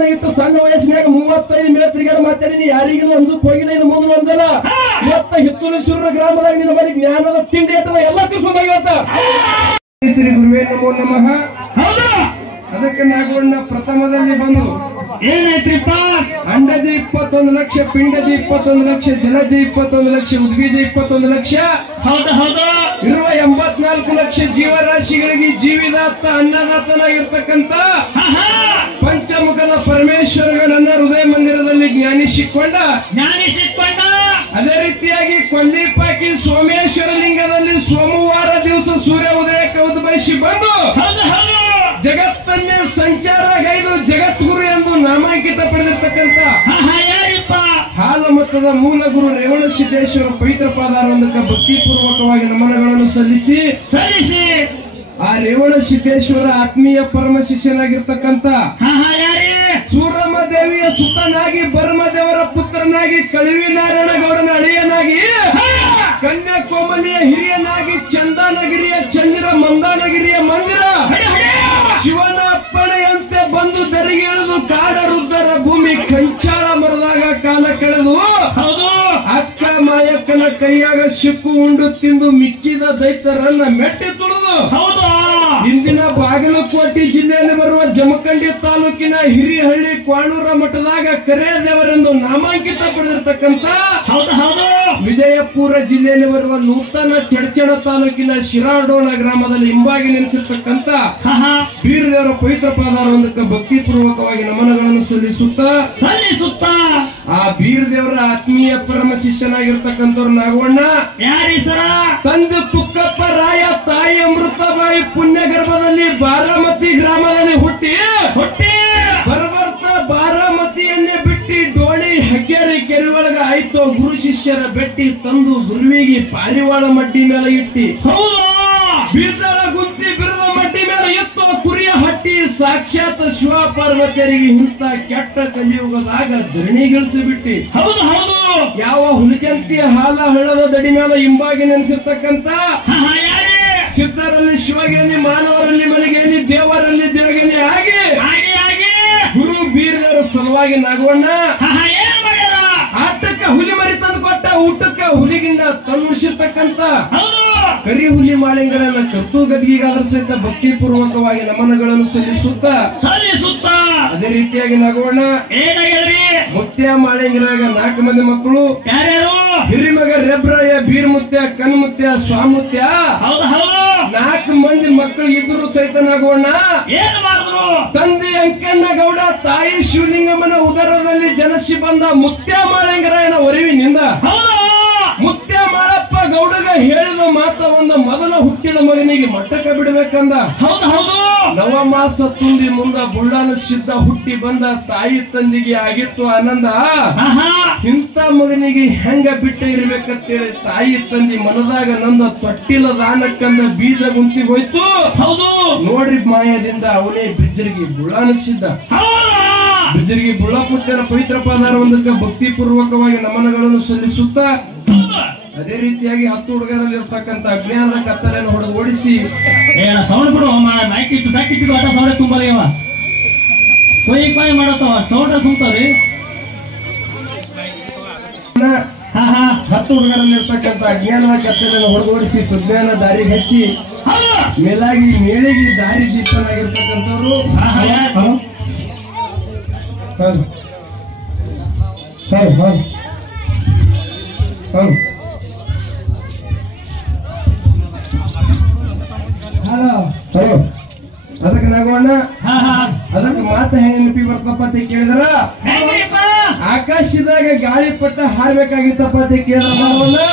ಮೈದಾನ ಇಟ್ಟು ಸಣ್ಣ ವಯಸ್ಸಿನಾಗ 35 ಮೇತ್ರಿಗಳ ಮಾತಾಡಿ ಯಾರಿಗೂ ಒಂದಕ್ಕೆ ಹೋಗಿಲ್ಲ. ಇನ್ನು ಮುಂದೆ ಒಂದಲ್ಲ. ಇವತ್ತ ಹಿತ್ತೂರೇಶ್ವರ ಗ್ರಾಮದಾಗ ನಿನ್ನ ಮನೆ ಜ್ಞಾನದ ತಿಂಡಿ ಅಟ್ಟದ ಎಲ್ಲ ತಿಳ್ಕೊಂಡ ಇವತ್ತ. ಶ್ರೀ ಗುರುವೇ ನಮೋ ನಮಃ. ಅದಕ್ಕೆ ನಾಗವಣ್ಣ ಪ್ರಥಮದಲ್ಲಿ ಬಂದು ಏನೈತ್ರಿಪ್ಪ? ಅಂಡಜ 21 ಲಕ್ಷ, ಪಿಂಡಜ 21 ಲಕ್ಷ, ಜಲಜ 21 ಲಕ್ಷ, ಉದ್ಬೀಜ 21 ಲಕ್ಷ, ಹೌದು ಹೌದು, ಇರುವ 84 ಲಕ್ಷ ಜೀವರಾಶಿಗಳಿಗೆ ಜೀವಿದಾತ ಅನ್ನದಾತನಾಗಿರ್ತಕ್ಕಂಥ ಪಂಚಮುಖದ ಪರಮೇಶ್ವರನನ್ನ ಹೃದಯ ಮಂದಿರದಲ್ಲಿ ಜ್ಞಾನಿಸಿಕೊಂಡ ಅದೇ ರೀತಿಯಾಗಿ ಕೊಲ್ಲಿಪಾಕಿ ಸೋಮೇಶ್ವರ ಲಿಂಗದಲ್ಲಿ ಸೋಮವಾರ ದಿವಸ ಸೂರ್ಯ ಉದಯಕ್ಕೆ ಉದ್ಭವಿಸಿ ಬಂದು ಜಗತ್ತನ್ನೇ ಸಂಚಾರಗೈದು ಜಗದ್ಗುರು ಎಂದು ನಾಮಾಂಕಿತ ಪಡೆದಿರ್ತಕ್ಕಂಥ ಹಾಲು ಮತದ ಮೂಲ ಗುರು ರೇವಣ ಸಿದ್ದೇಶ್ವರ ಪವಿತ್ರ ಪಾದಾರೊಂದಕ್ಕೆ ಭಕ್ತಿಪೂರ್ವಕವಾಗಿ ನಮನಗಳನ್ನು ಸಲ್ಲಿಸಿ ಆ ರೇವಣ ಸಿದ್ದೇಶ್ವರ ಆತ್ಮೀಯ ಪರಮ ಶಿಷ್ಯನಾಗಿರ್ತಕ್ಕಂಥ ಸೂರಮ್ಮ ದೇವಿಯ ಸುತನಾಗಿ ಭರಮದೇವರ ಪುತ್ರನಾಗಿ ಕಳವಿ ನಾರಾಯಣ ಗೌಡನ ಅಳಿಯನಾಗಿ ಕನ್ಯಾಕೋಮಲಿಯ ಹಿರಿಯನಾಗಿ ಚಂದನಗಿರಿಯ ಚಂದಿರ ಮಂದಾನಗಿರಿಯ ಮಂದಿರ ಶಿವನ ಅಪ್ಪಣೆಯಂತೆ ಬಂದು ದರಿಗೆ ಇಳಿದು ಕಾಡ ವೃದ್ಧರ ಭೂಮಿ ಕಂಚಾಳ ಮರದಾಗ ಕಾಲ ಕಳೆದು ಅಕ್ಕ ಮಾಯಕ್ಕನ ಕೈಯಾಗ ಸಿಕ್ಕು ಉಂಡು ತಿಂದು ಮಿಕ್ಕಿದ ದೈತರನ್ನ ಮೆಟ್ಟಿ ತುಳಿದು ಇಂದಿನ ಬಾಗಲಕೋಟೆ ಜಿಲ್ಲೆಯಲ್ಲಿ ಬರುವ ಜಮಖಂಡಿ ತಾಲೂಕಿನ ಹಿರಿಹಳ್ಳಿ ಕ್ವಾಣೂರ ಮಠದಾಗ ಕರೆಯ ದೇವರೆಂದು ನಾಮಾಂಕಿತ ಪಡೆದಿರ್ತಕ್ಕಂಥ ವಿಜಯಪುರ ಜಿಲ್ಲೆಯಲ್ಲಿ ಬರುವ ನೂತನ ಚಡಚಣ ತಾಲೂಕಿನ ಶಿರಾಡೋಣ ಗ್ರಾಮದಲ್ಲಿ ಹಿಂಬಾಗಿ ನೆಲೆಸಿರ್ತಕ್ಕಂಥ ಬೀರದೇವರ ಪವಿತ್ರ ಪಾದಾರೊಂದಕ್ಕೆ ಭಕ್ತಿಪೂರ್ವಕವಾಗಿ ನಮನಗಳನ್ನು ಸಲ್ಲಿಸುತ್ತ ಆ ಬೀರದೇವರ ಆತ್ಮೀಯ ಪರಮ ಶಿಷ್ಯನಾಗಿರ್ತಕ್ಕಂಥವ್ರು ನಾಗವಣ್ಣ ತಂದೆ ತುಕ್ಕಪ್ಪ ರಾಯ, ತಾಯಿ ಅಮೃತಬಾಯಿ ಪುಣ್ಯ ಗರ್ಭದಲ್ಲಿ ಬಾರಾಮತಿ ಗ್ರಾಮದಲ್ಲಿ ಹುಟ್ಟಿ ಬರ್ಬರ್ತ ಬಾರಾಮತಿಯನ್ನೇ ಬಿಟ್ಟಿ ಡೋಣಿ ಹಕ್ಕೇರಿ ಕೆರೆ ಒಳಗ ಆಯ್ತು ಗುರು ಶಿಷ್ಯರ ಬೆಟ್ಟಿ ತಂದು ಗುರುವಿಗೆ ಪಾರಿವಾಳ ಮಡ್ಡಿ ಮೇಲೆ ಇಟ್ಟಿ ಬೀದಳ ಗುಂತಿ ಬಿರದ ಮಡ್ಡಿ ಮೇಲೆ ಎತ್ತು ಕುರಿಯ ಹಟ್ಟಿ ಸಾಕ್ಷಾತ್ ಶಿವ ಪಾರ್ವತಿಯರಿಗೆ ಇಂಥ ಕೆಟ್ಟ ಕಲಿಯುಗದಾಗ ಧರಣಿಗಿಳಿಸಿ ಬಿಟ್ಟಿ ಯಾವ ಹುಲಿಜಂತಿಯ ಹಾಲ ಹಳ್ಳದ ದಡಿ ಮೇಲೆ ಹಿಂಬಾಗಿ ನೆನೆಸಿರ್ತಕ್ಕಂಥ ಸಿದ್ಧರಲ್ಲಿ ಶಿವಗೆಯಲ್ಲಿ, ಮಾನವರಲ್ಲಿ ಮನೆಗೆಯಲ್ಲಿ, ದೇವರಲ್ಲಿ ದೇವಗೆಯಲ್ಲಿ ಆಗಿ ಗುರು ಬೀರರ ಸಲುವಾಗಿ ನಾಗವಣ್ಣ ಆಟಕ್ಕೆ ಹುಲಿ ಮರಿ ತಂದು ಕೊಟ್ಟ, ಊಟಕ್ಕೆ ಹುಲಿಗಿಂಡ ತನ್ನಿಸಿರ್ತಕ್ಕಂಥ ಕರಿ ಹುಲಿ ಮಾಳಿಂಗರನ್ನ ಕತ್ತು ಗದ್ಗಿಗಾದರೂ ಸಹಿತ ಭಕ್ತಿಪೂರ್ವಕವಾಗಿ ನಮನಗಳನ್ನು ಸಲ್ಲಿಸುತ್ತ ಅದೇ ರೀತಿಯಾಗಿ ನಾಗವಣ್ಣ ಮುತ್ಯ ಮಾಳಿಂಗರಾಗ 4 ಮಂದಿ ಮಕ್ಕಳು. ಹಿರಿಮಗ ರೆಬ್ರಾಯ, ಬೀರ್ಮುತ್ಯ, ಕಣ್ಮುತ್ಯ, ಸ್ವಾಮುತ್ಯ 4 ಮಂದಿ ಮಕ್ಕಳು ಇದ್ರು ಸಹಿತ ನಾಗವಣ್ಣ ತಂದೆ ಅಂಕಣ್ಣ ಗೌಡ, ತಾಯಿ ಶಿವಲಿಂಗಮ್ಮನ ಉದರದಲ್ಲಿ ಜನಸಿ ಬಂದ ಮುತ್ಯ ಮಾಳಿಂಗರಾಯನ ಒರಿವಿನಿಂದ ಮುತ್ಯ ಮಾಳಪ್ಪ ಗೌಡಗ ಹೇಳಿದ ಮಾತ ಒಂದು ಮೊದಲ ಹುಟ್ಟಿದ ಮಗನಿಗೆ ಮಟ್ಟಕ್ಕೆ ಬಿಡಬೇಕಂದ ನವಮಾಸ ತುಂಬಿ ಮುಂದ ಬುಳ್ಳನ ಸಿದ್ಧ ಹುಟ್ಟಿ ಬಂದ ತಾಯಿ ತಂದಿಗೆ ಆಗಿತ್ತು ಆನಂದ. ಇಂಥ ಮಗನಿಗೆ ಹೆಂಗ ಬಿಟ್ಟ ಇರ್ಬೇಕಂತೇಳಿ ತಾಯಿ ತಂದಿ ಮನದಾಗ ನಂದ ತೊಟ್ಟಿಲ ದಾನಕ್ಕಂದ ಬೀಜ ಗುಂತಿ ಹೋಯ್ತು. ನೋಡ್ರಿ ಮಾಯದಿಂದ ಅವನೇ ಬಿಜ್ಜರಿಗೆ ಬುಳ್ಳನ ಸಿದ್ಧ ಬಿಜ್ಜರಿಗೆ ಬುಳ್ಳಪುತ್ತನ ಪವಿತ್ರ ಪಾದಾರೊಂದಕ್ಕೆ ಭಕ್ತಿಪೂರ್ವಕವಾಗಿ ನಮನಗಳನ್ನು ಸಲ್ಲಿಸುತ್ತ ಅದೇ ರೀತಿಯಾಗಿ 10 ಹುಡುಗರಲ್ಲಿ ಇರ್ತಕ್ಕಂಥ ಅಜ್ಞಾನದ ಕತ್ತಲೆಯನ್ನು ಹೊಡೆದು ಓಡಿಸಿ ಸೌಂಡ್ ಬಿಡು ಆಟ ಸೌಂಡ್ ತುಂಬವ ಕೊಯ್ ಮಾಡತ್ತವ ಸೌಂಡ್ ತುಂಬತಾವ್ರಿ. 10 ಹುಡುಗರಲ್ಲಿ ಇರ್ತಕ್ಕಂಥ ಅಜ್ಞಾನದ ಕತ್ತಲೆಯನ್ನು ಹೊಡೆದು ಓಡಿಸಿ ಸುಜ್ಞಾನ ದಾರಿ ಹಚ್ಚಿ ಮೇಲಾಗಿ ಮೇಳಿಗೆ ದಾರಿ ದೀಪನಾಗಿರ್ತಕ್ಕಂಥವ್ರು ಅದಕ್ಕೆ ನಾಗವಣ್ಣ ಅದಕ್ಕೆ ಮಾತ ಹೆಂಗ ನೆನಪಿ ಬರ್ತಪ್ಪ ಅಂತ ಕೇಳಿದ್ರ ಆಕಾಶದಾಗ ಗಾಳಿಪಟ ಹಾರ್ಬೇಕಾಗಿತ್ತಪ್ಪ ಅಂತ ಕೇಳಿದ್ರ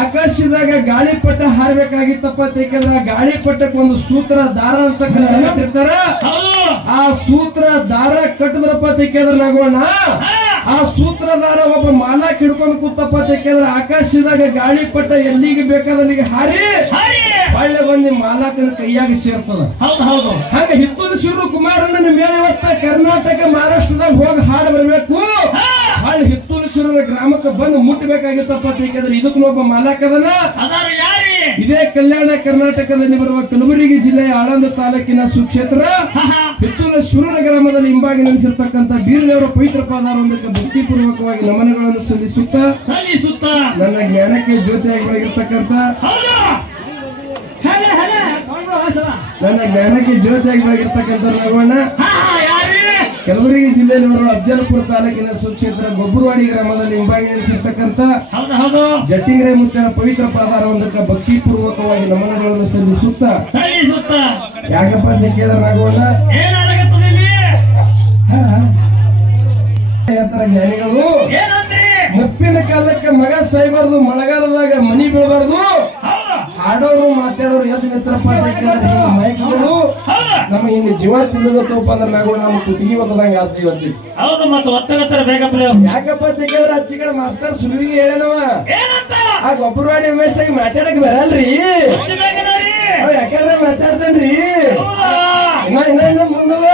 ಆಕಾಶದಾಗ ಗಾಳಿಪಟ ಹಾರ್ಬೇಕಾಗಿತ್ತಪ್ಪ ಅಂತ ಕೇಳಿದ್ರ ಗಾಳಿಪಟಕ್ಕೆ ಒಂದು ಸೂತ್ರ ದಾರ ಅಂತ ಕಟ್ಟಿರ್ತಾರ. ಆ ಸೂತ್ರ ದಾರ ಕಟ್ಟಿದ್ರಪ್ಪ ಅಂತ ಕೇಳಿದ್ರ ನಾಗವಣ್ಣ ಆ ಸೂತ್ರದಾರ ಒಬ್ಬ ಮಾಲಾಕ್ ಹಿಡ್ಕೊಂಡು ಕೂತಪ್ಪ ಅಂತ ಕೇಳಿದ್ರೆ ಆಕಾಶದಾಗ ಗಾಳಿಪಟ ಎಲ್ಲಿಗೆ ಬೇಕಾದಲ್ಲಿಗೆ ಹಾರಿ ಒಳ್ಳೆ ಬಂದು ಮಾಲಾಕನ ಕೈಯಾಗಿ ಸೇರ್ತದ. ಹಾಗ ಹಿತ್ತೂರು ಶಿವರು ಕುಮಾರಣ್ಣನ ಮೇಲೆ ಇವತ್ತ ಕರ್ನಾಟಕ ಮಹಾರಾಷ್ಟ್ರದಾಗ ಹೋಗಿ ಹಾಡು ಬರ್ಬೇಕು. ಹಾಳು ಹಿತ್ತೂರು ಶಿವರ ಗ್ರಾಮಕ್ಕೆ ಬಂದು ಮುಟ್ಟಬೇಕಾಗಿತ್ತಪ್ಪ ಅಂತ ಕೇಳಿದ್ರೆ ಇದಕ್ಕೂ ಒಬ್ಬ ಮಾಲಾಕದನ ಇದೇ ಕಲ್ಯಾಣ ಕರ್ನಾಟಕದಲ್ಲಿ ಬರುವ ಕಲಬುರಗಿ ಜಿಲ್ಲೆಯ ಆಳಂದ ತಾಲೂಕಿನ ಸುಕ್ಷೇತ್ರ ಪಿತ್ತೂರ ಶೂರ ಗ್ರಾಮದಲ್ಲಿ ಹಿಂಬಾಗಿ ನೆಲೆಸಿರ್ತಕ್ಕಂಥ ಬೀರದೇವರ ಪವಿತ್ರ ಪಾದಾರೊಂದಕ್ಕೆ ಭಕ್ತಿಪೂರ್ವಕವಾಗಿ ನಮನಗಳನ್ನು ಸಲ್ಲಿಸುತ್ತಾ ನನ್ನ ಜ್ಞಾನಕ್ಕೆ ಜ್ಯೋತಿಯಾಗಿ ಬೆಳಗಿರ್ತಕ್ಕಂಥ ನಗವಣ್ಣ ಕಲಬುರಗಿ ಜಿಲ್ಲೆಯಲ್ಲಿ ಬರುವ ಅಫಜಲಪುರ ತಾಲೂಕಿನ ಸುಕ್ಷೇತ್ರ ಗೊಬ್ಬರವಾಡಿ ಗ್ರಾಮದಲ್ಲಿ ಹಿಂಬಾಗಿ ನೆಲೆಸಿರ್ತಕ್ಕಂಥ ಜಟ್ಟಿಂಗರೆ ಮುತ್ತಿನ ಪವಿತ್ರ ಪಾದಾರೊಂದಕ್ಕೆ ಭಕ್ತಿಪೂರ್ವಕವಾಗಿ ನಮನಗಳನ್ನು ಸಲ್ಲಿಸುತ್ತಾ ಯಾಕಪ್ಪ ಅಂತ ಕೇಳಿದ ನಾಗವಣ್ಣ ಜ್ಞಾನಿಗಳು ಮುಪ್ಪಿನ ಕಾಲಕ್ಕೆ ಮಗ ಸಾಯ್ಬಾರ್ದು, ಮಳೆಗಾಲದಾಗ ಮನಿ ಬೀಳಬಾರ್ದು, ಹಾಡೋರು ಮಾತಾಡೋರು ಎದ್ದು ನಿಂತರಪ್ಪ ಮೈಕ್ಗಳು ನಮ್ಮ ಹಿಂಗೆ ಜೀವ ತಿಳಿದಪ್ಪ ಅಂದ್ರೆ ನಾವು ನಮ್ಮ ಕುಟಿಗೆ ಒತ್ತದಂಗ ಆಗ್ತೀವಿ. ಯಾಕಪ್ಪ ಅಂತ ಕೇಳಿದ್ರೆ ಅಚ್ಚಿ ಕಡೆ ಮಾಸ್ತರ್ ಸುರುವಿಗೆ ಹೇಳನವ ಆ ಗೊಬ್ಬರವಾಡಿ ಉಮೇಶಾಗಿ ಮಾತಾಡಕ್ ಬರಲ್ರಿ, ಯಾಕಂದ್ರೆ ಮಾತಾಡ್ತೇನ್ರಿ ಇನ್ನ ಮುಂದದ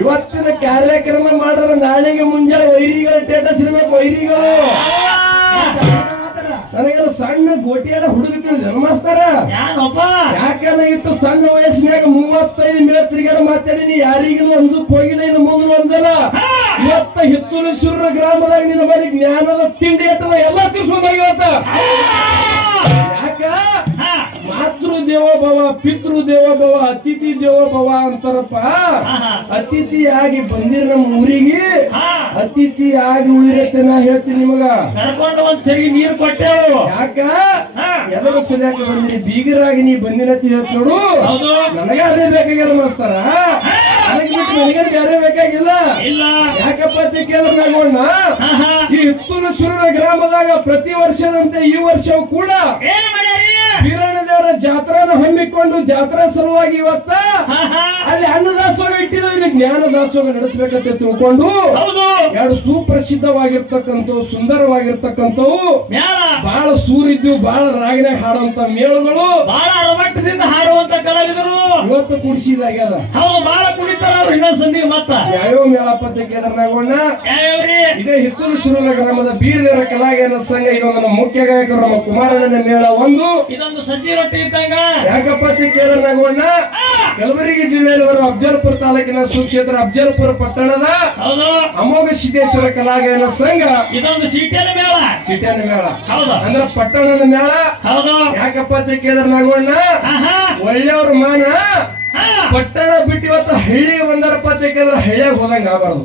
ಇವತ್ತಿನ ಕಾರ್ಯಕ್ರಮ ಮಾಡಿದ್ರೆ ನಾಳೆಗೆ ಮುಂಜಾನೆ ವೈರಿಗಳ ಸ್ಟೇಟಸ್ ಇರ್ಬೇಕು. ವೈರಿಗಳು ನನಗೆಲ್ಲ ಸಣ್ಣ ಗೋಟಿಯಾಡ ಹುಡುಗ ಜನ್ಮಸ್ತಾರ ಯಾಕಂದ್ರೆ ಇಟ್ಟು ಸಣ್ಣ ವಯಸ್ಸಿನಾಗ 35 ಮೇತ್ರಿಗಳ ಮಾತಾಡಿ ಯಾರಿಗೂ ಒಂದಕ್ಕೆ ಹೋಗಿಲ್ಲ, ಇನ್ನು ಮುಂದೆ ಒಂದಲ್ಲ. ಇವತ್ತ ಹಿತ್ತೂರೇಶ್ವರ ಗ್ರಾಮದಾಗ ನಿನ್ನ ಬರೀ ಜ್ಞಾನದ ತಿಂಡಿ ಇಟ್ಟದ ಎಲ್ಲ ತಿರ್ಸೋದಾಗಿವತ್ತ. ಯಾಕ ಮಾತೃ ದೇವೋಭವ, ಪಿತೃ ದೇವೋಭವ, ಅತಿಥಿ ದೇವೋಭವ ಅಂತಾರಪ್ಪ. ಅತಿಥಿಯಾಗಿ ಬಂದಿರ ನಮ್ಮ ಊರಿಗೆ, ಅತಿಥಿಯಾಗಿ ಉಳಿರತ್ತೆ ನಾ ಹೇಳ್ತೀನಿ ನಿಮಗ. ಕರ್ಕೊಂಡು ಒಂದ್ ಸರಿ ನೀರು ಕೊಟ್ಟೆವು. ಯಾಕ ಎದರ ಸರಿಯಾಗಿ ಬಂದಿರಿ, ಬೀಗರಾಗಿ ನೀ ಬಂದಿರತ್ತಿ ಹೇಳ್ತ ನೋಡು. ನನಗ ಅದೇ ಬೇಕಾಗಿಲ್ಲ ಮಾಸ್ತಾರ, ನನಗೆ ಬೇರೆ ಬೇಕಾಗಿಲ್ಲ. ಯಾಕಪ್ಪ ಅಂತ ಕೇಳಿದ್ರೆ ನಾಗೋಣ ಈ ಹಿತ್ತೂರೇಶ್ವರ ಗ್ರಾಮದಾಗ ಪ್ರತಿ ವರ್ಷದಂತೆ ಈ ವರ್ಷವೂ ಕೂಡ ಬೀರಣ್ಣ ದೇವರ ಜಾತ್ರಾನ ಹಮ್ಮಿಕೊಂಡು ಜಾತ್ರಾ ಸಲುವಾಗಿ ಇವತ್ತ ಅಲ್ಲಿ ಅನ್ನದಾಸೋಹ ಇಟ್ಟಿದ್ದು, ಇಲ್ಲಿ ಜ್ಞಾನ ದಾಸೋಹ ನಡೆಸಬೇಕಂತ ತಿಳ್ಕೊಂಡು ಎರಡು ಸುಪ್ರಸಿದ್ಧವಾಗಿರ್ತಕ್ಕಂಥವು ಸುಂದರವಾಗಿರ್ತಕ್ಕಂಥವು ಬಹಳ ಸೂರಿದ್ದು ಬಹಳ ರಾಗಿನಾಗ ಹಾಡುವಂತ ಮೇಳುಗಳು, ಬಹಳ ಅರಮಟ್ಟದಿಂದ ಹಾಡುವಂತ ಕಲಾವಿದರು ಇವತ್ತು ಕುಡಿಸಿದಾಗ್ಯದ. ಬಹಳ ಕುಡಿತಾರ ಅವ್ರು ಇನ್ನೊಂದ್ ಸಂಧಿ. ಮತ್ತ ಯಾವ್ಯಾವ ಮೇಳಪ್ಪ ಅಂತ ಕೇಳಿದ್ರಾಗೋಣ ಇದೇ ಹಿತ್ತೂರೇಶ್ವರ ಗ್ರಾಮದ ಬೀರದೇವರ ಕಲಾಗಾಯನ ಸಂಘ ಇದೊಂದು ಮುಖ್ಯ ಗಾಯಕರು ನಮ್ಮ ಕುಮಾರಣ್ಣನ ಮೇಳ ಒಂದು, ಇದೊಂದು ಸಜ್ಜಿ ರೊಟ್ಟಿ ಇದ್ದಂಗ. ಯಾಕಪ್ಪ ಅಂತ ಕೇಳಿದ್ರಾಗೋಣ ಕಲಬುರಗಿ ಜಿಲ್ಲೆಯಲ್ಲಿ ಬರುವ ಅಫಜಲಪುರ ತಾಲೂಕಿನ ಸುಕ್ಷೇತ್ರ ಅಫಜಲಪುರ ಪಟ್ಟಣದ ಅಮೋಘ ಸಿದ್ದೇಶ್ವರ ಕಲಾಗಾಯನ ಸಂಘ ಇದೊಂದು ಸಿಟಿಯನ ಮೇಳ. ಸಿಟಿಯನ ಮೇಳ ಅಂದ್ರೆ ಪಟ್ಟಣದ ಮೇಳ. ಯಾಕಪ್ಪ ಅಂತ ಕೇಳಿದ್ರೆ ನಾಗೋಣ ಒಳ್ಳೆಯವ್ರ ಮಾನ ಪಟ್ಟಣ ಬಿಟ್ಟು ಇವತ್ತು ಹಳ್ಳಿಗೆ ಬಂದಾರಪ್ಪ ಅಂತ ಕೇಳಿದ್ರೆ ಹಳ್ಳಿಯಾಗ ಹೋದಂಗ ಆಗಬಾರ್ದು.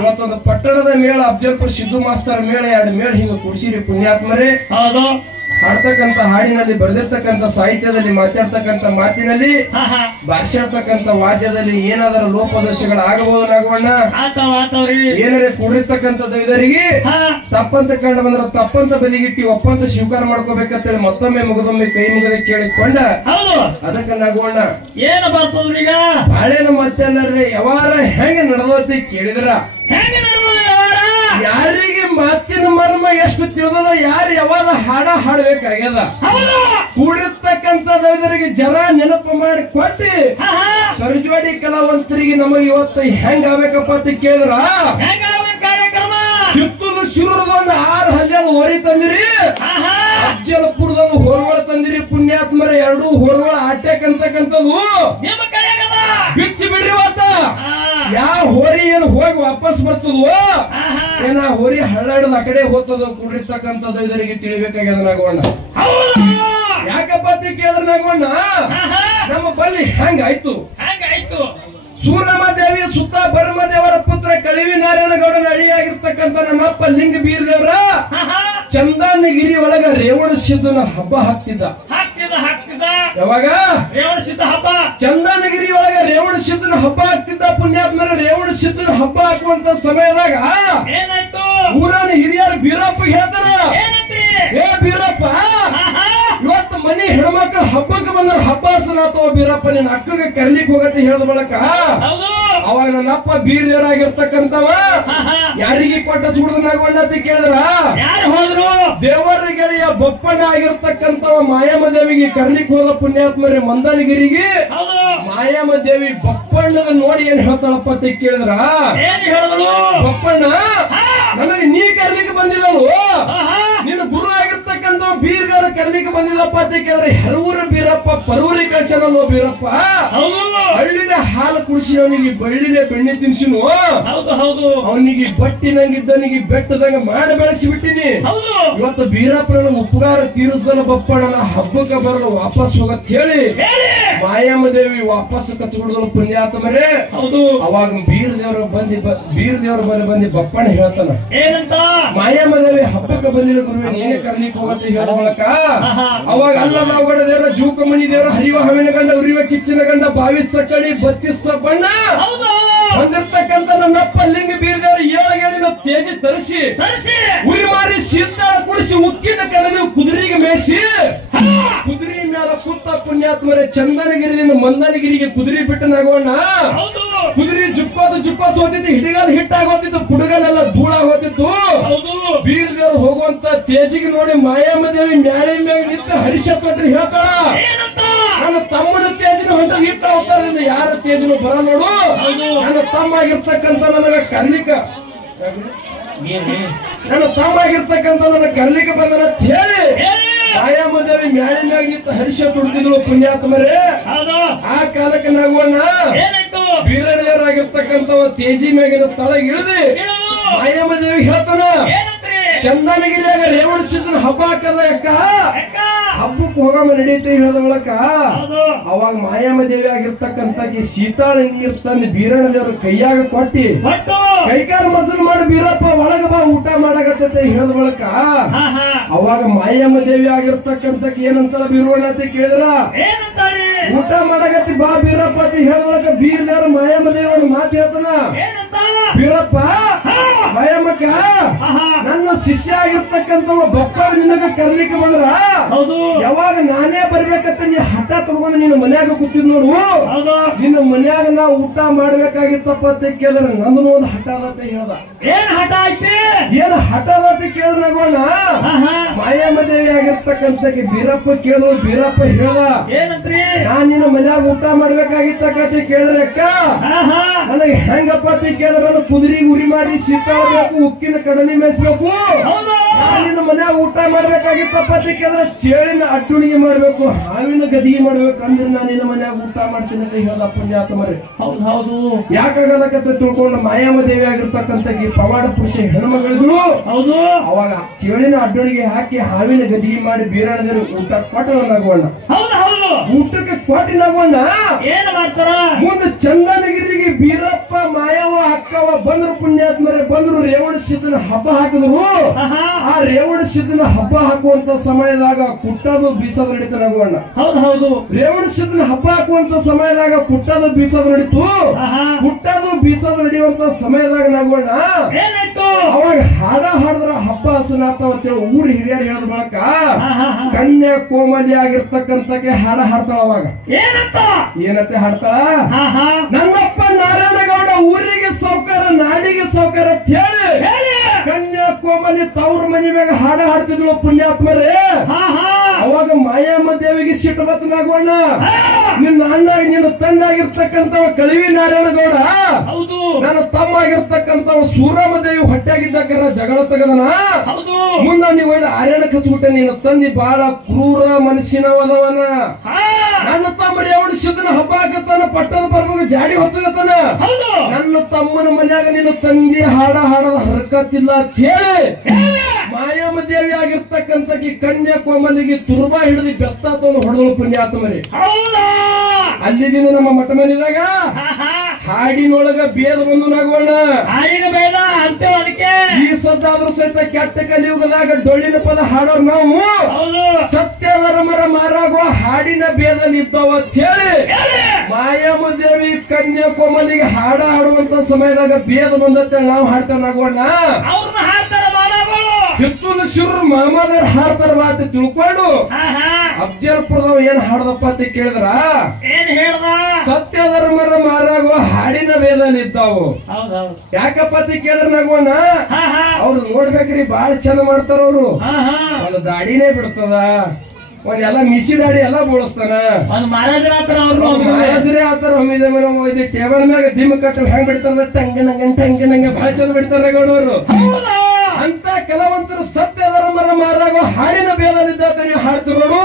ಇವತ್ತೊಂದು ಪಟ್ಟಣದ ಮೇಳ ಅಫಜಲಪುರ ಸಿದ್ದು ಮಾಸ್ತರ್ ಮೇಳ, ಎರಡು ಮೇಳ ಹಿಂಗ ಕುಡಿಸಿರಿ ಪುಣ್ಯಾತ್ಮರೇ. ಹಾಡ್ತಕ್ಕಂಥ ಹಾಡಿನಲ್ಲಿ ಬರೆದಿರ್ತಕ್ಕಂಥ ಸಾಹಿತ್ಯದಲ್ಲಿ ಮಾತಾಡ್ತಕ್ಕಂಥ ಮಾತಿನಲ್ಲಿ ಭಾಷಾಡ್ತಕ್ಕಂಥ ವಾದ್ಯದಲ್ಲಿ ಏನಾದರೂ ಲೋಪದೋಷಗಳು ಆಗಬಹುದು ನಾಗವಣ್ಣ. ಏನಾರೇ ಕೂಡಿರ್ತಕ್ಕಂಥದ್ದು ಇದರಿಗೆ ತಪ್ಪಂತ ಕಂಡು ಬಂದ್ರೆ ತಪ್ಪಂತ ಬದಿಗಿಟ್ಟಿ ಒಪ್ಪಂತ ಸ್ವೀಕಾರ ಮಾಡ್ಕೋಬೇಕಂತೇಳಿ ಮತ್ತೊಮ್ಮೆ ಮುಗಿದೊಮ್ಮೆ ಕೈ ಮುಗದೆ ಕೇಳಿಕೊಂಡ ಅದಕ್ಕೆ ನಾಗವಣ್ಣ ಏನ ಬರ್ತದ್ರಿ ಈಗ ಬಾಳೆನ ಮತ್ತೆ ಯಾವಾರ ಹೆಂಗ ನಡೆದೋತಿ ಕೇಳಿದ್ರ ಯಾರಿಗೆ ಮಾತಿನ ಮರ್ಮ ಎಷ್ಟು ತಿಳಿದ ಯಾರು ಯಾವಾಗ ಹಾಡ ಹಾಡ್ಬೇಕಾಗ್ಯದ ಕೂಡಿರ್ತಕ್ಕಂಥದವರಿಗೆ ಜರ ನೆನಪು ಮಾಡಿ ಕೊಟ್ಟಿ ಸರಜೋಡಿ ಕಲಾವಂತರಿಗೆ ನಮಗೆ ಇವತ್ತು ಹೆಂಗ ಆಗ್ಬೇಕಪ್ಪ ಅಂತ ಕೇಳಿದ್ರ ಕಿತ್ತೂರು ಶಿವರದೊಂದು 6 ಹಲ್ಲೆದ ಹೊರಿ ತಂದಿರಿ, ಅಫಜಲಪುರದೊಂದು ಹೊರಗಳ ತಂದಿರಿ ಪುಣ್ಯಾತ್ಮರ 2 ಹೊರಗಳ ಆಟ್ಯಾಕಂತಕ್ಕಂಥದ್ದು ಬಿಚ್ಚಿ ಬಿಡ್ರಿ ಇವತ್ತ. ಯಾವ ಹೋರಿ ಏನು ಹೋಗಿ ವಾಪಸ್ ಬರ್ತದೋ ಏನ ಹೋರಿ ಹಳ್ಳಾಡದ ಆ ಕಡೆ ಹೋಗ್ತದ ಕೂಡಿರ್ತಕ್ಕಂಥದ್ದು ಇದರಿಗೆ ತಿಳಿಬೇಕಾಗ್ಯದ ನಾಗವಣ್ಣ. ಯಾಕಪ್ಪ ಅಂತ ಕೇಳಿದ್ರೆ ನಾಗವಣ್ಣ ನಮ್ಮ ಬಲ್ಲಿ ಹೆಂಗಾಯ್ತು ಸೂರಮಾದೇವಿ ಸುತ್ತ ಭರಮದೇವರ ಪುತ್ರ ಕಳಿವಿ ನಾರಾಯಣ ಗೌಡನ ಅಳಿಯಾಗಿರ್ತಕ್ಕಂಥ ನಮ್ಮಪ್ಪ ಲಿಂಗ ಬೀರದೇವರ ಚಂದನಗಿರಿ ಒಳಗ ರೇವಣ ಸಿದ್ದನ ಹಬ್ಬ ಹಾಕ್ತಿದ್ದ. ಯಾವಾಗ ರೇವಣ ಸಿದ್ಧ ಹಬ್ಬ ಚಂದನಗಿರಿ ಒಳಗ ರೇವಣ ಸಿದ್ದನ ಹಬ್ಬ ಹಾಕ್ತಿದ್ದ. ಪುಣ್ಯಾತ್ಮರ ರೇವಣ ಸಿದ್ದನ ಹಬ್ಬ ಹಾಕುವಂತ ಸಮಯದಾಗ ಏನಾಯ್ತು ಊರನ ಹಿರಿಯರು ಬೀರಪ್ಪ ಹೇಳ್ತಾರ, ಏ ಬೀರಪ್ಪ ಇವತ್ತು ಮನಿ ಹೆಣ್ಮಕ್ಳು ಹಬ್ಬಕ್ಕೆ ಬಂದ್ರ ಹಬ್ಬಾಸನ ಅಥವಾ ಬೀರಪ್ಪ ನಿನ್ನ ಅಕ್ಕಗೆ ಕರ್ಲಿಕ್ ಹೋಗತ್ತೆ ಹೇಳಿದ ಬಳಕ ಅವಾಗ ನನ್ನ ಅಪ್ಪ ಬೀರದೇವರಾಗಿರ್ತಕ್ಕಂಥವ ಯಾರಿಗೆ ಕೊಟ್ಟ ಚೂಡನಾಗೊಂಡ ಅಂತ ಕೇಳಿದ್ರ ಯಾರು ಹೋದ್ರು ದೇವರ ಗೆಳೆಯ ಬಪ್ಪಣ್ಣ ಆಗಿರ್ತಕ್ಕಂಥವ ಮಾಯಮ್ಮ ದೇವಿಗೆ ಕರ್ಲಿಕ್ ಹೋದ ಪುಣ್ಯಾತ್ಮರಿ ಮಂದನಗಿರಿಗೆ. ಮಾಯಮ್ಮ ದೇವಿ ಬಪ್ಪಣ್ಣನ ನೋಡಿ ಏನ್ ಹೇಳ್ತಾಳಪ್ಪ ಅಂತ ಕೇಳಿದ್ರ ಏನ್ ಹೇಳಿದ್ರು ಬಪ್ಪಣ್ಣ ನನಗೆ ನೀ ಕರ್ಲಿಕ್ಕೆ ಬಂದಿಲ್ಲರು ನಿನ್ನ ಗುರು ಆಗಿರ್ತಕ್ಕಂಥ ಬೀರ್ಗಾರ ಕರ್ಲಿಕ್ಕೆ ಬಂದಿಲ್ಲಪ್ಪ ಅಂತ ಕೇಳಿದ್ರೆ ಹೆರೂರ ಬೀರಪ್ಪ ಪರೂರಿ ಕಳ್ಸನಲ್ಲೋ ಬೀರಪ್ಪ. ಹಳ್ಳಿನ ಹಾಲು ಕುಡಿಸಿ ಅವನಿಗೆ ಬಳ್ಳಿನ ಬೆಣ್ಣೆ ತಿನ್ಸಿನು. ಅವನಿಗೆ ಬಟ್ಟಿನಂಗಿದ್ದವನಿಗೆ ಬೆಟ್ಟದಂಗ ಮಾಡಿ ಬೆಳೆಸಿ ಬಿಟ್ಟಿನಿ. ಇವತ್ತು ಬೀರಪ್ಪನ ಉಪಕಾರ ತೀರಿಸ್ದಲ್ಲ ಬಪ್ಪಣ್ಣನ ಹಬ್ಬಕ್ಕೆ ಬರಲು ವಾಪಸ್ ಹೋಗತ್ ಹೇಳಿ ಮಾಯಮ್ಮ ದೇವಿ ವಾಪಸ್ ಕಚ್ಚಿಬಿಡ್ದಳು ಪುಣ್ಯಾತ್ಮರೇ. ಅವಾಗ ಬೀರ್ ದೇವರ ಬಂದು ಬಪ್ಪಣ್ಣ ಹೇಳ್ತಾನ ಏನಂತ? ಮಾಯಮ್ಮ ದೇವಿ ಹಬ್ಬಕ್ಕೆ ಬಂದಿಲ್ಲ ಗುರುವೆ ನೀನೇ ಕರ್ಲಿಕ್ಕೆ ಹೋಗತ್ತೆ ಹೇಳ ಮೂಲಕ. ಅವಾಗ ಅಲ್ಲ ನಾವುಗಡ ದೇವರ ಜೂಕ ಮಣಿ ದೇವರ ಹರಿವ ಹವಿನ ಗಂಡ ಉರಿವ ಕಿಚ್ಚಿನ ಗಂಡ ಬಾವಿಸ ಕಡಿ ಬತ್ತಿಸ ಬಣ್ಣ ಬಂದಿರ್ತಕ್ಕಂಥ ನನ್ನಪ್ಪ ಲಿಂಗ ಬೀರ್ದೇವ್ರ ಏಳಿನ ತೇಜಿ ತರಿಸಿ ಉರಿ ಮಾರಿ ಸಿದ್ಧಾಳ ಕುಡಿಸಿ ಉಕ್ಕಿನ ಕಡಲು ಕುದುರೆಗೆ ಮೇಯಿಸಿ ಕುದುರೆ ಮ್ಯಾಲ ಕುತ್ತ ಪುಣ್ಯಾತ್ಮರೇ ಚಂದನಗಿರಿಯಿಂದ ಮಂದನಗಿರಿಗೆ ಕುದುರೆ ಬಿಟ್ಟು ನಗೋಣ. ಕುದುರೆ ಜುಕ್ಕೋದು ಹೋಗ್ತಿತ್ತು, ಹಿಡಿಗಾಲ ಹಿಟ್ಟಾಗೋತಿತ್ತು, ಪುಡುಗಲೆಲ್ಲ ಧೂಳಾಗೋತಿತ್ತು. ಬೀರ್ದೇವ್ರು ಹೋಗುವಂತ ತೇಜಿಗೆ ನೋಡಿ ಮಾಯಮ್ಮ ದೇವಿ ಮ್ಯಾಳೆ ಮ್ಯಾಗ ನಿಂತ ಹರಿಶತ್ವಟ್ರಿ ಹೇಳ್ತಾಳ ನನ್ನ ತಮ್ಮನ ತೇಜಿನ ಹೊಂಟ ಹಿಟ್ಟ ಹೋಗ್ತಾರಿಂದ ಯಾರ ತೇಜಿನ ಬರ ನೋಡು. ನನ್ನ ತಮ್ಮ ಆಗಿರ್ತಕ್ಕಂಥ ನನಗ ಕರ್ಲಿಕ ನನ್ನ ಕರ್ಲಿಕ್ಕೆ ಬಂದನ ಹೇಳಿ ಮಾಯಮ್ಮ ದೇವಿ ಮ್ಯಾಳೆ ಮ್ಯಾಗ ನಿಂತ ಹರಿಶತ್ ಹುಡ್ತಿದ್ರು ಪುಣ್ಯಾತ್ಮರೇ. ಆ ಕಾಲಕ್ಕೆ ನಾಗೋಣ ಬೀರರಾಗಿರ್ತಕ್ಕಂಥವ ತೇಜಿ ಮ್ಯಾಗಿನ ತಳಗ ಇಳಿದಿ ಮಾಯಮ್ಮ ದೇವಿ ಹೇಳ್ತಾನ ಚಂದನಗಿರಿಯಾಗ ರೇವಣಿಸಿದ್ರು ಹಬ್ಬ ಹಾಕದ ಅಕ್ಕ ಹಬ್ಬಕ್ಕೆ ಹೋಗಮ್ಮ ನಡೀತಿ ಹೇಳಿದ ಒಳಕ. ಅವಾಗ ಮಾಯಮ್ಮ ದೇವಿ ಆಗಿರ್ತಕ್ಕಂಥ ಸೀತಾಳ ನೀರ್ ತಂದು ಬೀರಣ್ಣ ದೇವ್ರ ಕೈಯಾಗ ಕೊಟ್ಟಿ ಕೈಕಾಲು ಮಜಲು ಮಾಡಿ ಬೀರಪ್ಪ ಒಳಗ ಬಾ ಊಟ ಮಾಡಾಕತ್ತೈತೆ ಹೇಳಿದ ಒಳಕ. ಅವಾಗ ಮಾಯಮ್ಮ ದೇವಿ ಆಗಿರ್ತಕ್ಕಂಥ ಏನಂತಾರ ಬೀರಣ್ಣ ಅಂತ ಕೇಳಿದ್ರ ಊಟ ಮಾಡಾಕತ್ತಿ ಬಾ ಬೀರಪ್ಪ ಅಂತ ಹೇಳಿದ ಬೀರ್ ದೇವ್ರ ಮಾಯಮ್ಮ ದೇವಿ ಮಾತು ಹೇಳ್ತಾನ ಬೀರಪ್ಪ ಮಾಯಮ್ಮಕ್ಕ ನನ್ನ ಶಿಷ್ಯ ಆಗಿರ್ತಕ್ಕಂಥ ಬಪ್ಪ ನಿನಗ ಕರ್ಲಿಕ್ಕೆ ಬಂದ್ರ ಯಾವಾಗ ನಾನೇ ಬರ್ಬೇಕಂತ ನೀ ಹಠ ತಗೊಂಡು ನಿನ್ನ ಮನ್ಯಾಗ ಕೂತಿದ್ ನೋಡು. ನಿನ್ನ ಮನ್ಯಾಗ ನಾ ಊಟ ಮಾಡ್ಬೇಕಾಗಿತ್ತಪ್ಪ ಅಂತ ಕೇಳಿದ್ರೆ ನಂದನು ಒಂದು ಹಠ ಅದತ್ತ ಹೇಳ್ದ. ಏನ್ ಹಠ ಐತಿ? ಏನ್ ಹಠ ಅದತ್ತ ಕೇಳಿದ್ರೆ ನಗೋಣ ಮಾಯಮ್ಮ ದೇವಿ ಆಗಿರ್ತಕ್ಕಂಥ ಬೀರಪ್ಪ ಕೇಳು ಬೀರಪ್ಪ ಹೇಳ್ದ ಏನಂತ್ರಿ? ನಾನ್ ನಿನ್ನ ಮನ್ಯಾಗ ಊಟ ಮಾಡ್ಬೇಕಾಗಿತ್ತಕ್ಕ ಕೇಳಿದ್ರೆ ಅಕ್ಕ ನನಗೆ ಹೆಂಗಪ್ಪ ಅಂತ ಕೇಳಿದ್ರೆ ಕುದುರೆಗೆ ಉರಿ ಮಾಡಿ ಸಿಟ್ಟಾಳ್ಬೇಕು ಉಕ್ಕಿನ ಕಡಲಿ ಮೇಯಿಸ್ಬೇಕು. ನಿನ್ನ ಮನ್ಯಾಗ ಊಟ ಮಾಡ್ಬೇಕಾಗಿತ್ತಪ್ಪ ಅಂತ ಕೇಳಿದ್ರೆ ಚೇಳಿನ ಅಟ್ಟುಣಿಗೆ ಮಾಡ್ಬೇಕು ಹಾವಿನ ಗದಿಗೆ ಮಾಡ್ಬೇಕು ಅಂದ್ರೆ ನಾನು ನಿನ್ನ ಮನ್ಯಾಗ ಊಟ ಮಾಡ್ತೀನಿ ಅಂತ ಹೇಳ್ದ ಪುಣ್ಯಾತ್ಮರೇ. ಹೌದು ಯಾಕಾಗಲಕತ್ತ ತಿಳ್ಕೊಂಡು ಮಾಯಮ್ಮ ದೇವಿ ಆಗಿರ್ತಕ್ಕಂಥ ಪವಾಡ ಪುರುಷ ಹೆಣ್ಮಗಳಿದ್ರು ಅವಾಗ ಚೇಳಿನ ಅಡ್ಡಣಿಗೆ ಹಾಕಿ ಹಾವಿನ ಗದಿಗೆ ಮಾಡಿ ಬೀರಣ್ಣದೇವ್ರು ಊಟ ಕೊಟ್ಟವನ್ನಾಗೋಣ. ಊಟಕ್ಕೆ ಕೊಟ್ಟಿನಾಗೋಣ ಏನ್ ಮಾಡ್ತಾರ ಮುಂದೆ ಚಂದನಗಿರಿಗೆ ಬೀರಪ್ಪ ಮಾಯವ್ವ ಅಕ್ಕವ ಬಂದ್ರು ಪುಣ್ಯಾತ್ಮರೇ ಬಂದ್ರು ರೇವಣ ಸಿದ್ದನ ಹಬ್ಬ ಹಾಕಿದ್ರು. ಆ ರೇವಣ ಸಿದ್ದನ ಹಬ್ಬ ಹಾಕುವಂತ ಸಮಯದಾಗ ಕುಟ್ಟದು ಬೀಸೋದು ನಡೀತು ನಗೋಣ. ಹೌದು ರೇವಣ ಸಿದ್ದನ ಹಬ್ಬ ಹಾಕುವಂತ ಸಮಯದಾಗ ಕುಟ್ಟದು ಬೀಸೋದು ನಡೀತು. ಕುಟ್ಟದು ಬೀಸೋದು ನಡೆಯುವಂತ ಸಮಯದಾಗ ನಗೋಣ ಅವಾಗ ಹಾಡ ಹಾಡಿದ್ರ ಹಬ್ಬ ಹಸನಾಗ್ತಾವ ಅಂತೇಳಿ ಊರು ಹಿರಿಯರು ಹೇಳಿದ ಬಳಕ ಕನ್ಯಾ ಕೋಮಲಿ ಆಗಿರ್ತಕ್ಕಂಥ ಹಾಡ ಹಾಡ್ತಾಳ. ಅವಾಗ ಏನಂತೆ ಹಾಡ್ತಾಳ ನನ್ನಪ್ಪ ನಾರಾಯಣಗೌಡ ಊರಿಗೆ ಸೌಕಾರ ನಾಡಿಗೆ ಸೌಕಾರ ಅಂತ ಹೇಳಿ ಕನ್ಯಾ ಕೋಮಲಿ ತವ್ರ ಮನಿ ಮ್ಯಾಗ ಹಾಡ ಹಾಡ್ತಿದ್ಳು ಪುಣ್ಯಾತ್ಮರೇ. ಅವಾಗ ಮಾಯಮ್ಮ ದೇವಿಗೆ ಸಿಟ್ಟು ಬತ್ತನಾಗೋಣ ನಿನ್ನ ಅಣ್ಣ ನಿನ್ನ ತಂದಾಗಿರ್ತಕ್ಕಂಥವ ಕಳಿವಿ ನಾರಾಯಣಗೌಡ ನನ್ನ ತಮ್ಮ ಆಗಿರ್ತಕ್ಕಂಥವ ಸೂರಮ್ಮ ದೇವಿ ಹೊಟ್ಟೆಯಾಗಿದ್ದಕ್ಕರ ಜಗಳ ತೆಗದನ ಮುಂದ ನೀವು ಆರ್ಯಣ ಕಚ್ಬಿಟ್ಟೆ ನಿನ್ನ ತಂದಿ ಬಹಳ ಕ್ರೂರ ಮನಸ್ಸಿನವದವನ. ನನ್ನ ತಮ್ಮ ರೇವಣ ಸಿದ್ದನ ಹಬ್ಬ ಹಾಕತ್ತಾನ ಪಟ್ಟದ ಬರ್ಬೇಕು ಜಾಡಿ ಹೊಚ್ಚಗತ್ತಾನ. ನನ್ನ ತಮ್ಮನ ಮನ್ಯಾಗ ನಿನ್ನ ತಂಗಿ ಹಾಡ ಹಾಡದ ಹರಕತ್ತಿಲ್ಲ ಅಂತ ಹೇಳಿ ಮಾಯಮ್ಮ ದೇವಿ ಆಗಿರ್ತಕ್ಕಂಥ ಕನ್ಯಾ ಕೋಮಲಿಗೆ ತುರ್ಬಾ ಹಿಡಿದು ಬೆತ್ತ ತಂದು ಹೊಡೆದಳು ಪುಣ್ಯಾತ್ಮರೇ. ಅಲ್ಲಿದಿಂದ ನಮ್ಮ ಮಠ ಮನೆದಾಗ ಹಾಡಿನೊಳಗ ಬೇದ ಬಂದು ನಗೋಣ ಬೇಡ ಅಂತ ಅದಕ್ಕೆ ಈ ಸದ್ದಾದ್ರೂ ಸಹಿತ ಕೆಟ್ಟ ಕಲಿಯುಗದಾಗ ಡೊಳ್ಳಿನ ಪದ ಹಾಡೋರು ನಾವು ಸತ್ಯದರ ಮರ ಮಾರಾಗುವ ಹಾಡಿನ ಬೇದ ನಿಂತವ ಅಂತ ಹೇಳಿ ಮಾಯಮ್ಮ ದೇವಿ ಕನ್ಯಾ ಕೋಮಲಿಗೆ ಹಾಡ ಹಾಡುವಂತ ಸಮಯದಾಗ ಬೇದ ಬಂದತ್ತೆ ನಾವು ಹಾಡ್ತೇವೆ ನಗೋಣ. ಕಿತ್ತೂರು ಶಿವ್ರ ಮಾಮಾದರ್ ಹಾಡ್ತಾರ ಮಾತು ತಿಳ್ಕೊಂಡು ಅಫ್ಜಲ್ಪುರದವ ಏನ್ ಹಾಡ್ದಪ್ಪ ಅಂತ ಕೇಳಿದ್ರ ಏನ್ ಹೇಳ್ದ ಸತ್ಯಧರ್ಮರ ಮಾರಾಗುವ ಹಾಡಿನ ವೇದ ನಿಂತಾವು. ಯಾಕಪ್ಪ ಅಂತ ಕೇಳಿದ್ರ ನಗೋಣ ಅವ್ರು ನೋಡ್ಬೇಕ್ರಿ ಬಾಳ ಚಂದ ಮಾಡ್ತಾರ ಅವ್ರು. ಒಂದು ದಾಡಿನೇ ಬಿಡ್ತದ ಒಂದೆಲ್ಲ ಮಿಸಿ ದಾಡಿ ಎಲ್ಲಾ ಬೋಳಿಸ್ತಾನ ಮಹಾರಾಜರೇ ಆತರ ಒಮ್ಮಿದೆ ಟೇಬಲ್ ಮ್ಯಾಗ ದಿಮ್ಮ ಕಟ್ಟ ಹೆಂಗ್ ಬಿಡ್ತಾರ ಟಂಗ ನಂಗ ಬಹಳ ಚಂದ ಬಿಡ್ತಾರ ಗೌಡವರು. ಅಂತ ಕೆಲವಂತರು ಸತ್ಯ ಧರ್ಮರ ಮಾರಾಗೋ ಹಾಡಿನ ಭೇದಲಿದ್ದ ನೀವು ಹಾಡ್ತಿರು ನೋಡು.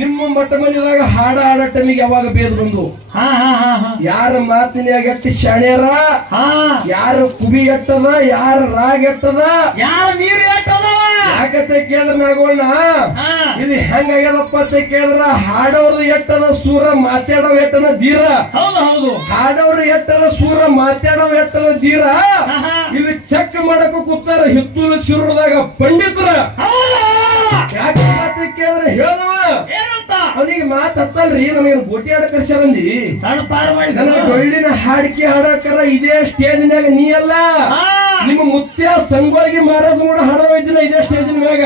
ನಿಮ್ಮ ಮಠ ಮಂದಿದಾಗ ಹಾಡ ಹಾಡೋ ಟೈಮಿಗೆ ಯಾವಾಗ ಭೇದ ಬಂದು ಯಾರ ಮಾತಿನ್ಯಾಗ ಎಟ್ಟಿ ಶಾಣ್ಯಾರ, ಯಾರ ಕುಬಿ ಎಟ್ಟದ, ಯಾರ ರಾಗ ಎಟ್ಟದ, ಯಾರ ನೀರು ಎಟ್ಟದ ಯಾಕತ್ತೆ ಕೇಳಿದ್ರ ನಾಗೋಣ ಇದು ಹೆಂಗಾಗ್ಯದಪ್ಪ ಅಂತ ಕೇಳಿದ್ರ ಹಾಡೋರು ಎಟ್ಟದ ಸೂರ ಮಾತಾಡೋ ಎಟ್ಟದ ಧೀರ. ಹೌದು ಹೌದು. ಹಾಡೋರು ಎಟ್ಟದ ಸೂರ ಮಾತಾಡೋ ಎಟ್ಟದ ಧೀರ. ಇದು ಚೆಕ್ ಮಾಡಕ ಕೂತಾರ ಹಿತ್ತೂರು ಶಿರದಾಗ ಪಂಡಿತರ. ಯಾಕೆ ಮಾತು ಕೇಳಿದ್ರೆ ಹೇಳುವ ಏನಂತ ಅವನಿಗೆ ಮಾತು ಹತ್ತಲ್ರಿ, ನನಗೆ ಗೋಟಿ ಆಡ ಕರ್ಸ್ಯಾರಂದಿ. ನನಗೆ ಡೊಳ್ಳಿನ ಹಾಡಿಕೆ ಹಾಡಕರ ಇದೇ ಸ್ಟೇಜ್ನಾಗ ನೀ ಅಲ್ಲ, ನಿಮ್ಮ ಮುತ್ಯ ಸಂಗೊಳ್ಗಿ ಮಹಾರಾಜ್ ಕೂಡ ಹಾಡೋ ಇದ್ದಿನ ಇದೇ ಸ್ಟೇಜಿನ ಮ್ಯಾಗ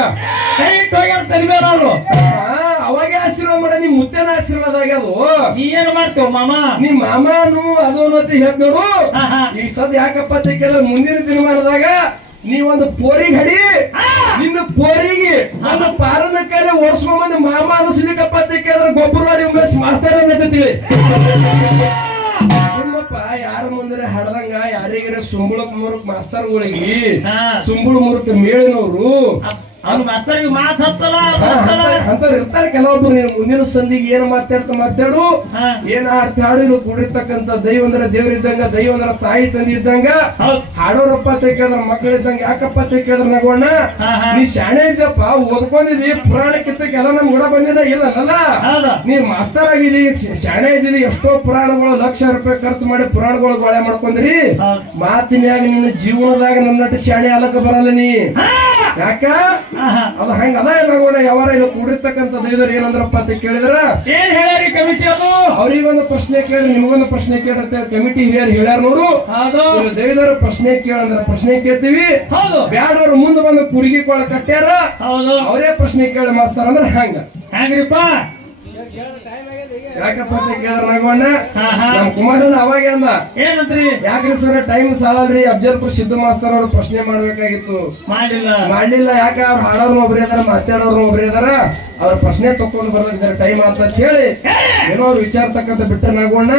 ತರಿಬೇಡ ಅವರು. ಅವಾಗೆ ಆಶೀರ್ವಾದ ಮಾಡ, ನಿಮ್ ಮುತ್ಯನ ಆಶೀರ್ವಾದ ಆಗ್ಯದು. ನೀ ಏನ್ ಮಾಡ್ತೇವ ಮಾಮ? ನಿಮ್ ಮಾಮನು ಅದು ಅನ್ನೋತಿ ಹೇಳ್ತ ನೋಡು. ಈಗ ಸದ್ ಯಾಕಪ್ಪ ಅಂತ ಕೇಳಿದ್ರೆ ಮುಂದಿನ ದಿನಮಾನದಾಗ ನೀವೊಂದು ಪೋರಿಗೆ ಹಡಿ, ನಿನ್ನ ಪೋರಿಗೆ ನನ್ನ ಪಾರನ ಕೈಲಿ ಓಡಿಸ್ಕೊಂಬಂದು ಮಾಮ ಅನಿಸ್ಲಿಕ್ಕಪ್ಪ ಅಂತ ಕೇಳಿದ್ರೆ ಗೊಬ್ಬರವಾಡಿ ಉಮೇಶ್ ಮಾಸ್ತರ್ ಅನ್ನತೇಳಿ. ಸುಮ್ಮಪ್ಪ ಯಾರ ಮುಂದೆ ಹಡದಂಗ ಯಾರಿಗಾರ ಸುಂಬಳಕ್ ಮೂರಕ್ ಮಾಸ್ತರ್ಗಳಿಗೆ ಸುಂಬಳ ಮೂರಕ್ ಮೇಳಿನವ್ರು ಮಾಸ್ತರ್ಗೆ ಮಾತು ಹತ್ತಲ್ಲ ಅಂತ ಇರ್ತಾರೆ ಕೆಲವೊಬ್ರು. ನೀನು ಮುಂದಿನ ಸಂದಿಗೆ ಏನ್ ಮಾತಾಡು, ಏನ್ ಅರ್ಥ ಹಾಡಿದ್ರು ಕೂಡಿರ್ತಕ್ಕಂಥ ದೈವ ಅಂದ್ರೆ ದೇವರಿದ್ದಂಗ, ದೈವ ಅಂದ್ರೆ ತಾಯಿ ತಂದಿ ಇದ್ದಂಗ. ಹಾಡೋರಪ್ಪ ಅಂತ ಕೇಳಿದ್ರ ಮಕ್ಕಳಿದ್ದಂಗ. ಯಾಕಪ್ಪ ಅಂತ ಕೇಳಿದ್ರ ನಗೋಣ ನೀ ಶಾಣೆ ಇದ್ದಪ್ಪ, ಓದ್ಕೊಂಡಿದಿ, ಪುರಾಣಕ್ಕಿತ್ತಕ್ಕೆ ಎಲ್ಲ ನಮ್ ಕೂಡ ಬಂದಿದ ಇಲ್ಲಲ್ಲ. ನೀ ಮಾಸ್ತರ್ ಆಗಿದಿ, ಶಾಣೆ ಇದ್ದೀರಿ, ಎಷ್ಟೋ ಪುರಾಣಗಳು ₹1,00,000 ಖರ್ಚು ಮಾಡಿ ಪುರಾಣಗಳು ಗೋಳೆ ಮಾಡ್ಕೊಂಡ್ರಿ. ಮಾತಿನ್ಯಾಗ ನಿನ್ನ ಜೀವನದಾಗ ನನ್ನಟ್ಟು ಶಾಣೆ ಅಲಕ ಬರಲ್ಲ ನೀ. ಯಾಕ ಅದು ಹಂಗ ಅದ ಏನಾಗೋಣ ಯಾವಾರ ಇಲ್ಲ ಕೂಡಿರ್ತಕ್ಕಂಥ ದೈವರು ಏನಂದ್ರಪ್ಪ ಅಂತ ಕೇಳಿದ್ರ ಏನ್ ಹೇಳ್ಯಾರಿ ಕಮಿಟಿ? ಅದು ಅವ್ರಿಗೊಂದು ಪ್ರಶ್ನೆ ಕೇಳಿ ನಿಮಗೊಂದು ಪ್ರಶ್ನೆ ಕೇಳಿರ್ತ ಕಮಿಟಿ ಹಿರಿಯರು ಹೇಳ್ಯಾರ ನೋಡು. ದೈವದವರು ಪ್ರಶ್ನೆ ಕೇಳಂದ್ರ ಪ್ರಶ್ನೆ ಕೇಳ್ತೀವಿ, ಬ್ಯಾಡವ್ರು ಮುಂದೆ ಬಂದು ಕುಡುಗಿ ಕೊಳ ಕಟ್ಟ್ಯಾರ, ಅವರೇ ಪ್ರಶ್ನೆ ಕೇಳಿ ಮಾಸ್ತಾರ ಅಂದ್ರ ಹಂಗ ಹೆಂಗ್ರಿಪ್ಪ? ಯಾಕಪ್ಪ ಅಂತ ಕೇಳಿದ್ರ ನಗೋಣ ನಮ್ ಕುಮಾರಣ್ಣ ಅವಾಗ ಅಂದ ಏನಂತ್ರಿ? ಯಾಕ್ರಿ ಸರ್ ಟೈಮ್ ಸಾಲಲ್ರಿ, ಅಫ್ಜಲ್ಪುರ್ ಸಿದ್ದು ಮಾಸ್ತರ್ ಅವ್ರು ಪ್ರಶ್ನೆ ಮಾಡ್ಬೇಕಾಗಿತ್ತು, ಮಾಡ್ಲಿಲ್ಲ. ಯಾಕ ಅವ್ರು ಹಾಡೋರು ಒಬ್ರಿ ಅದಾರ, ಮಾತಾಡೋರು ಒಬ್ರಿ ಅದಾರ, ಅವ್ರ ಪ್ರಶ್ನೆ ತಕೊಂಡು ಬರ್ಲಿದ್ದಾರೆ, ಟೈಮ್ ಅಂತ ಹೇಳಿ ಏನೋ ಅವ್ರು ವಿಚಾರ ತಕ್ಕಂತ ಬಿಟ್ಟ ನಗೋಣ.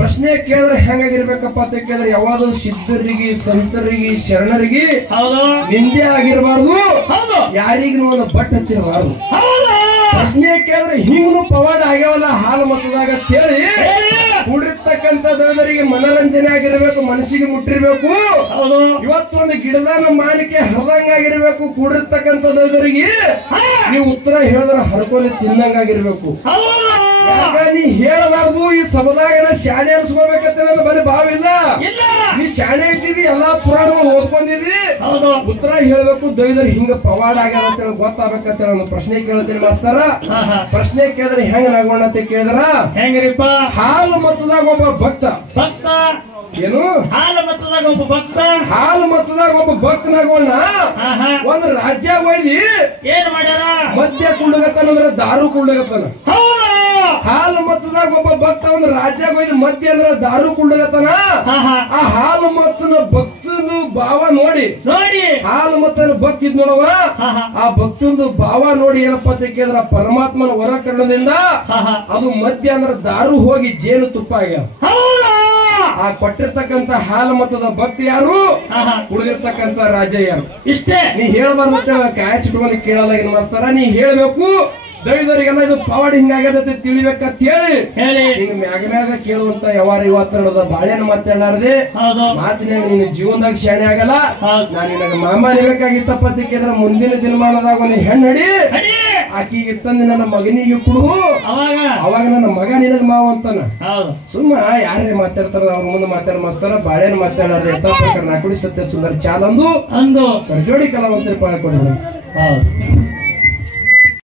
ಪ್ರಶ್ನೆ ಕೇಳಿದ್ರೆ ಹೆಂಗಾಗಿರ್ಬೇಕಪ್ಪ ಅಂತ ಕೇಳಿದ್ರೆ ಯಾವಾದ್ರು ಸಿದ್ಧರಿಗೆ, ಸಂತರಿಗೆ, ಶರಣರಿಗೆ ನಿಂದೆ ಆಗಿರಬಾರ್ದು, ಯಾರಿಗೂ ಒಂದು ಬಟ್ ಹಚ್ಚಿರಬಾರ್ದು. ಪ್ರಶ್ನೆ ಕೇಳಿದ್ರೆ ಹಿಂಗೂ ಪವಾಡ ಆಗ್ಯಾವಲ್ಲ ಹಾಲು ಮತದಾಗ ಕೇಳಿ ಕೂಡಿರ್ತಕ್ಕಂಥ ದೈವರಿಗೆ ಮನರಂಜನೆ ಆಗಿರ್ಬೇಕು, ಮನಸ್ಸಿಗೆ ಮುಟ್ಟಿರ್ಬೇಕು. ಇವತ್ತೊಂದು ಗಿಡದಾನ ಮಾಲಿಕೆ ಹರಿದಂಗಾಗಿರ್ಬೇಕು. ಕೂಡಿರ್ತಕ್ಕಂಥ ದೈವರಿಗೆ ನೀವು ಉತ್ತರ ಹೇಳಿದ್ರೆ ಹರ್ಕೊಂಡು ತಿನ್ನಂಗಾಗಿರ್ಬೇಕು. ನೀ ಹೇಳಬಾರ್ದು ಈ ಸಭದಾಗ ಶಾಲೆ ಅನ್ಸ್ಕೋಬೇಕಂತ ನನ್ನ ಬರೀ ಭಾವಿಲ್ಲ. ನೀ ಶಾಲೆ ಇದ್ದಿದಿ, ಎಲ್ಲಾ ಪುರಾಣಗಳು ಓದ್ಕೊಂಡಿದ್ರಿ, ಉತ್ತರ ಹೇಳ್ಬೇಕು. ದೈವರಿಗೆ ಹಿಂಗ ಪವಾಡ ಆಗ್ಯಾರ ಅಂತ ಹೇಳಿ ಗೊತ್ತಾಗಬೇಕಂತ ಒಂದು ಪ್ರಶ್ನೆ ಕೇಳ್ತೀನಿ ಮಾಸ್ತರ. ಪ್ರಶ್ನೆ ಕೇಳಿದ್ರೆ ಹೆಂಗ ಆಗೋಣ ಅಂತ ಕೇಳಿದ್ರ ಹೆಂಗ್ರಿಪ್ಪ? ಹಾಲು ಮತದಾಗ ಒಬ್ಬ ಭಕ್ತ ಏನು ಹಾಲು ಮತದಾಗ ಒಬ್ಬ ಭಕ್ತ, ಹಾಲು ಮತದಾಗ ಒಬ್ಬ ಭಕ್ತನಾಗೋಣ ಒಂದು ರಾಜ್ಯ ಒಯ್ದಿ ಏನ್ ಮಾಡ್ಯಾರ? ಮದ್ಯ ಕುಂಡಗತ್ತನಂದ್ರ ದಾರು ಕುಂಡಗತ್ತನ. ಹಾಲು ಮತದಾಗ ಒಬ್ಬ ಭಕ್ತ ಒಂದು ರಾಜ್ಯ ಒಯ್ದು ಮದ್ಯ ಅಂದ್ರ ದಾರು ಕುಂಡಗತ್ತನ. ಆ ಹಾಲು ಮತ್ತನ ಭಕ್ತನ ಭಾವ ನೋಡಿ ಹಾಲು ಮತ್ತನ ಭಕ್ತ ಇದ್ ನೋಡವ, ಆ ಭಕ್ತಂದು ಭಾವ ನೋಡಿ ಏನಪ್ಪಾ ಅಂತ ಕೇಳಿದ್ರ ಪರಮಾತ್ಮನ ವರ ಕರ್ಣದಿಂದ ಅದು ಮದ್ಯ ಅಂದ್ರ ದಾರು ಹೋಗಿ ಜೇನು ತುಪ್ಪ ಆಗ್ಯಾವ. ಆ ಕೊಟ್ಟಿರ್ತಕ್ಕಂಥ ಹಾಲು ಮತದ ಭಕ್ತಿ ಯಾರು, ಕುಡಿದಿರ್ತಕ್ಕಂಥ ರಾಜ ಯಾರು. ಇಷ್ಟೇ ನೀ ಹೇಳ್ಬಾರ್ದಂತ ಕಾಯಿಸಿಟ್ಕೊಂಡು ಕೇಳಲ್ಲ ಏನ್ ಮಾಸ್ತಾರ. ನೀ ಹೇಳ್ಬೇಕು ದೈವರಿಗೆಲ್ಲ ಇದು ಪವಾಡ ಹಿಂಗಾಗತ್ತೆ ತಿಳಿಬೇಕಂತ ಹೇಳಿ ಹಿಂಗ ಮ್ಯಾಗ ಕೇಳುವಂತ ಯಾವಾರ ಇವತ್ತ ಬಾಳೆನ ಮಾತಾಡಲಾರದೆ ಮಾತಿನಾಗ ನಿನ್ನ ಜೀವನದಾಗ ಶಾಣೆ ಆಗಲ್ಲ. ನಾನು ನಿನಗ ಮಾಮ ಬೇಕಾಗಿತ್ತಪ್ಪ ಅಂತ ಕೇಳಿದ್ರೆ ಮುಂದಿನ ದಿನಮಾನದಾಗ ಒಂದು ಹೆಣ್ಣು ಹಡಿ ಆಕಿಗೆ ತಂದು ನನ್ನ ಮಗನಿಗೆ ಕೊಡು, ಅವಾಗ ನನ್ನ ಮಗ ನಿನಗ ಮಾವ ಅಂತಾನ. ಸುಮ್ಮ ಯಾರೇ ಮಾತಾಡ್ತಾರ ಅವ್ರ ಮುಂದೆ ಮಾತಾಡ ಬಾಳೆನ ಮಾತಾಡೋದು ಯಥಾ ಪ್ರಕಾರ ನಾಕುಡಿ ಸತ್ಯ ಸುಂದರ ಚಾಲಂದು ಸರ್ಜೋಡಿ ಕಲಾವಂತರಿ ಪಾಳ್ಕೊಡ.